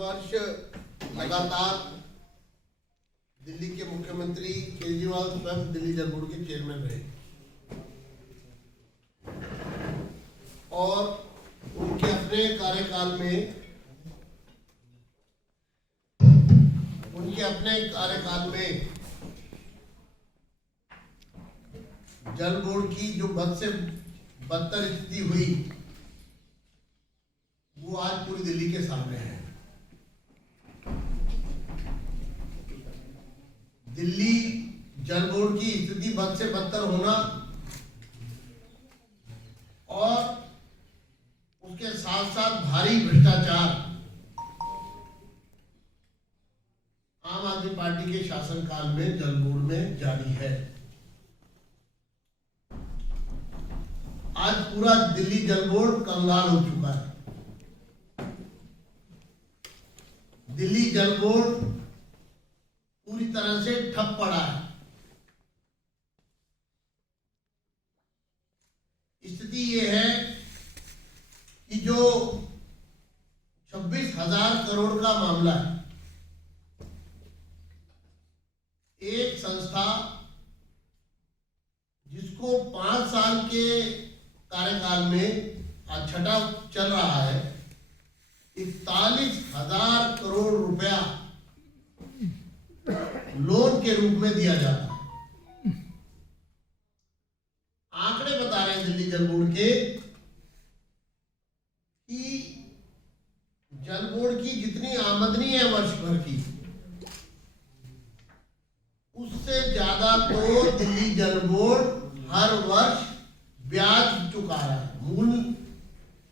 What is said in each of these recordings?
वर्ष लगातार दिल्ली के मुख्यमंत्री केजरीवाल स्वयं दिल्ली जल बोर्ड के चेयरमैन रहे और उनके अपने कार्यकाल में जल बोर्ड की जो बद से बदतर स्थिति हुई वो आज पूरी दिल्ली के सामने है। दिल्ली जल बोर्ड की स्थिति बद से बदतर होना और उसके साथ साथ भारी भ्रष्टाचार आम आदमी पार्टी के शासनकाल में जल बोर्ड में जारी है। आज पूरा दिल्ली जल बोर्ड कंगाल हो चुका है। दिल्ली जल बोर्ड पूरी तरह से ठप पड़ा है। स्थिति ये है कि जो 26,000 करोड़ का मामला है, एक संस्था जिसको 5 साल के कार्यकाल में आज छठा चल रहा है, 41,000 करोड़ रुपया लोन के रूप में दिया जाता है। आंकड़े बता रहे हैं दिल्ली जल बोर्ड के कि जल बोर्ड की जितनी आमदनी है वर्ष भर की, उससे ज्यादा तो दिल्ली जल बोर्ड हर वर्ष ब्याज चुका रहा है। मूल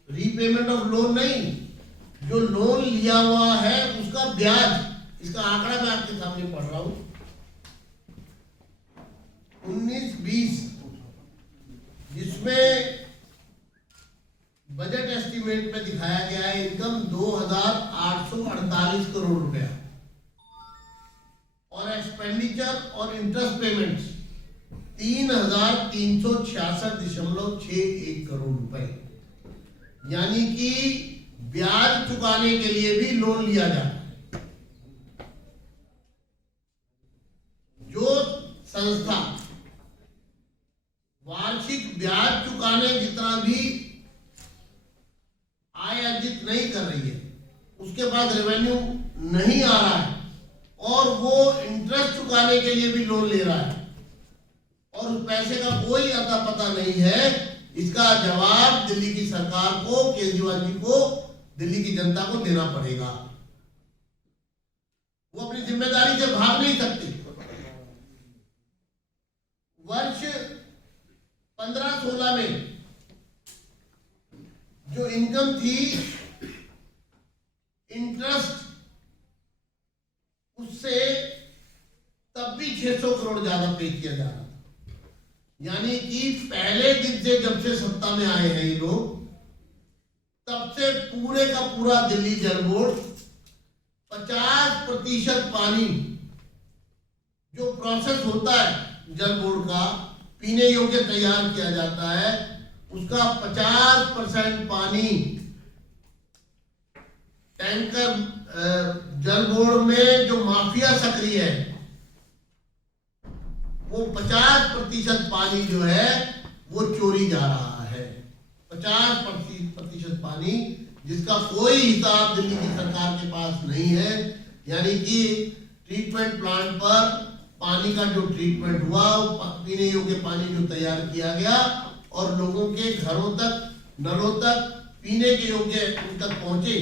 रीपेमेंट ऑफ लोन नहीं, जो लोन लिया हुआ है उसका ब्याज। इसका आंकड़ा मैं आपके सामने पढ़ रहा हूं। 19-20 जिसमें बजट एस्टीमेट में दिखाया गया है इनकम 2,848 करोड़ रुपया और एक्सपेंडिचर और इंटरेस्ट पेमेंट्स 3,366.61 करोड़ रुपए, यानी कि ब्याज चुकाने के लिए भी लोन लिया जाता है। जो संस्था वार्षिक ब्याज चुकाने जितना भी आय अर्जित नहीं कर रही है, उसके पास रेवेन्यू नहीं आ रहा है और वो इंटरेस्ट चुकाने के लिए भी लोन ले रहा है और उस पैसे का कोई अता पता नहीं है, इसका जवाब दिल्ली की सरकार को, केजरीवाल जी को, दिल्ली की जनता को देना पड़ेगा। वो अपनी जिम्मेदारी से भाग नहीं सकती। वर्ष 15-16 में जो इनकम थी इंटरेस्ट, उससे तब भी 600 करोड़ ज्यादा पे किया जा रहा था। यानी कि पहले दिन से, जब से सत्ता में आए हैं ये लोग, तब से पूरे का पूरा दिल्ली जल बोर्ड 50% पानी जो प्रोसेस होता है जल बोर्ड का, पीने योग्य तैयार किया जाता है, उसका 50% पानी टैंकर जल बोर्ड में जो माफिया सक्रिय है, वो 50% पानी जो है वो चोरी जा रहा है। 50% पानी जिसका कोई हिसाब दिल्ली की सरकार के पास नहीं है। यानी कि ट्रीटमेंट प्लांट पर पानी का जो ट्रीटमेंट हुआ, पीने योग्य पानी जो तैयार किया गया और लोगों के घरों तक, नलों तक पीने के योग्य उन तक पहुंचे,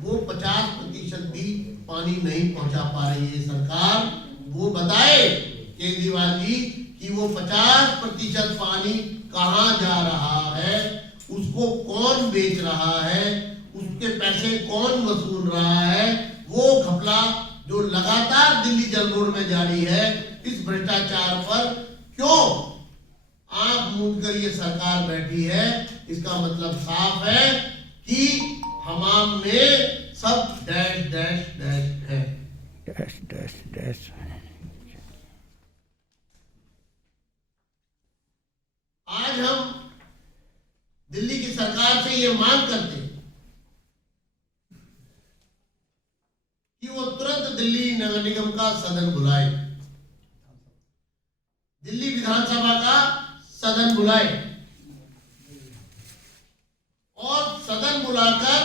वो 50% भी पानी नहीं पहुंचा पा रही है सरकार। वो बताए केजरीवाल जी कि वो 50% पानी कहां जा रहा है, उसको कौन बेच रहा है, उसके पैसे कौन वसूल रहा है। वो घपला जो लगातार दिल्ली जल बोर्ड में जारी है, इस भ्रष्टाचार पर क्यों आंख मूंद कर ये सरकार बैठी है, इसका मतलब साफ है कि हमाम में सब डैश डैश डैश है। Dash dash dash. आज हम दिल्ली की सरकार से ये मांग करते हैं दिल्ली नगर निगम का सदन बुलाए, दिल्ली विधानसभा का सदन बुलाए और सदन बुलाकर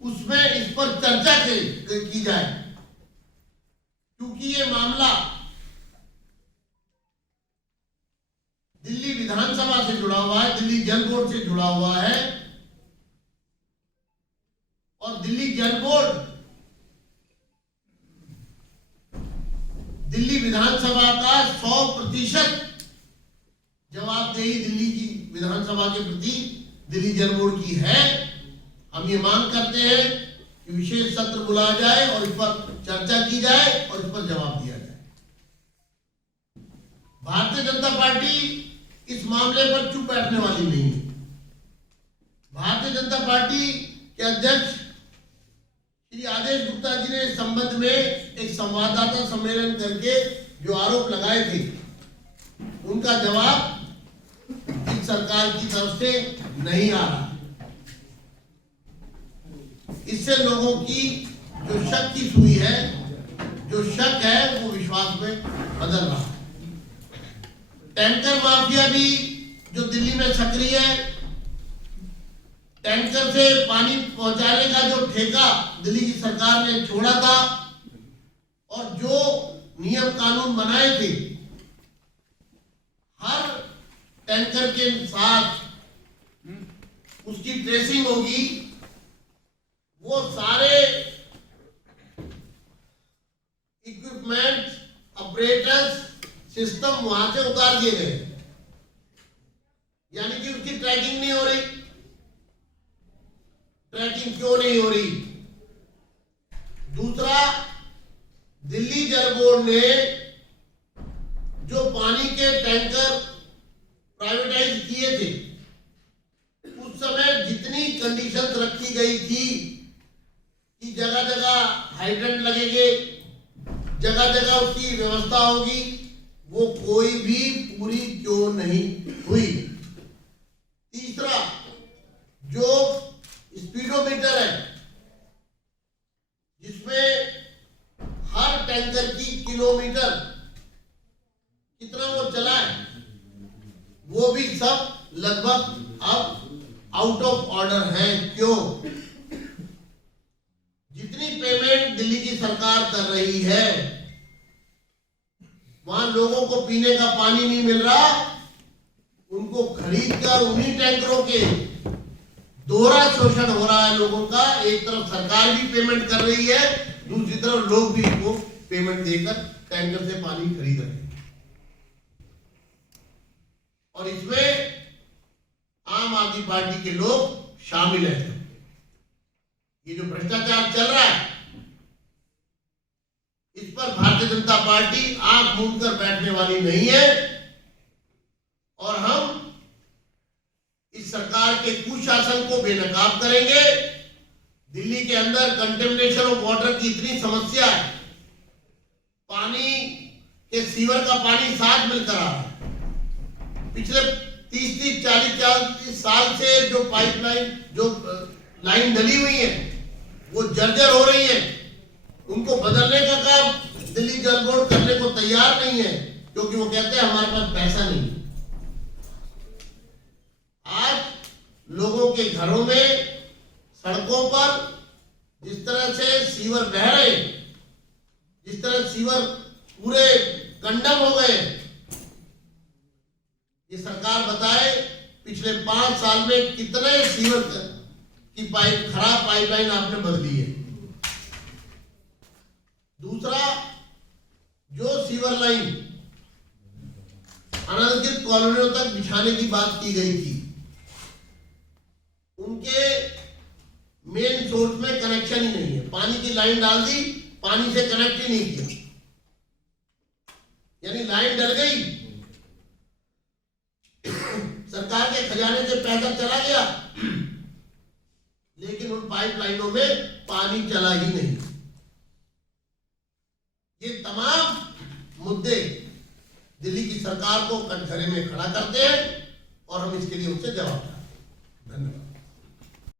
उसमें इस पर चर्चा की जाए, क्योंकि ये मामला दिल्ली विधानसभा से जुड़ा हुआ है, दिल्ली जल बोर्ड से जुड़ा हुआ है और दिल्ली जल बोर्ड दिल्ली विधानसभा का 100% जवाबदेही दिल्ली की विधानसभा के प्रति दिल्ली जल बोर्ड की है। हम ये मांग करते हैं कि विशेष सत्र बुलाया जाए और इस पर चर्चा की जाए और इस पर जवाब दिया जाए। भारतीय जनता पार्टी इस मामले पर चुप बैठने वाली नहीं है। भारतीय जनता पार्टी के अध्यक्ष श्री आदेश गुप्ता जी ने इस संबंध में एक संवाददाता सम्मेलन करके जो आरोप लगाए थे, उनका जवाब इस सरकार की तरफ से नहीं आ रहा। इससे लोगों की जो शक की सुई है, जो शक है, वो विश्वास में बदल रहा है। टैंकर माफिया भी जो दिल्ली में सक्रिय है, टैंकर से पानी पहुंचाने का जो ठेका दिल्ली की सरकार ने छोड़ा था और जो नियम कानून बनाए थे, हर टैंकर के साथ उसकी ट्रेसिंग होगी, वो सारे इक्विपमेंट, ऑपरेटर्स, सिस्टम वहां से उतार दिए गए, यानी कि उसकी ट्रैकिंग नहीं हो रही। ट्रैकिंग क्यों नहीं हो रही? दूसरा, दिल्ली जल बोर्ड ने जो पानी के टैंकर प्राइवेटाइज किए थे, उस समय जितनी कंडीशंस रखी गई थी कि जगह जगह हाइड्रेंट लगेंगे, जगह जगह उसकी व्यवस्था होगी, वो कोई भी पूरी क्यों नहीं हुई? तीसरा, जो स्पीडोमीटर है जिसमें हर टैंकर की किलोमीटर कितना वो चला है, वो भी सब लगभग अब आउट ऑफ ऑर्डर है। क्यों? जितनी पेमेंट दिल्ली की सरकार कर रही है, वहां लोगों को पीने का पानी नहीं मिल रहा, उनको खरीद कर उन्हीं टैंकरों के दोहरा शोषण हो रहा है लोगों का। एक तरफ सरकार भी पेमेंट कर रही है, दूसरी तरफ लोग भी इसको पेमेंट देकर टैंकर से पानी खरीद रहे हैं और इसमें आम आदमी पार्टी के लोग शामिल हैं। ये जो भ्रष्टाचार चल रहा है, इस पर भारतीय जनता पार्टी आंख मूंद कर बैठने वाली नहीं है और हम इस सरकार के कुशासन को बेनकाब करेंगे। दिल्ली के अंदर कंटेमिनेशन ऑफ वाटर की इतनी समस्या है, पानी के सीवर का पानी साथ मिलकर आ रहा है। पिछले 30-40 साल से जो पाइपलाइन, जो लाइन डली हुई है, वो जर्जर हो रही है। उनको बदलने का काम दिल्ली जल बोर्ड करने को तैयार नहीं है, क्योंकि वो कहते हैं हमारे पास पैसा नहीं है। आज लोगों के घरों में, सड़कों पर जिस तरह से सीवर बह रहे, जिस तरह सीवर पूरे कंडम हो गए, ये सरकार बताए पिछले 5 साल में कितने सीवर की खराब पाइपलाइन आपने बदली है। दूसरा, जो सीवर लाइन अनधिकृत कॉलोनियों तक बिछाने की बात की गई थी, उनके मेन सोर्स में कनेक्शन ही नहीं है। पानी की लाइन डाल दी, पानी से कनेक्ट ही नहीं किया, यानी लाइन डल गई, सरकार के खजाने से पैसा चला गया, लेकिन उन पाइपलाइनों में पानी चला ही नहीं। ये तमाम मुद्दे दिल्ली की सरकार को कटघरे में खड़ा करते हैं और हम इसके लिए उनसे जवाब चाहते हैं। धन्यवाद।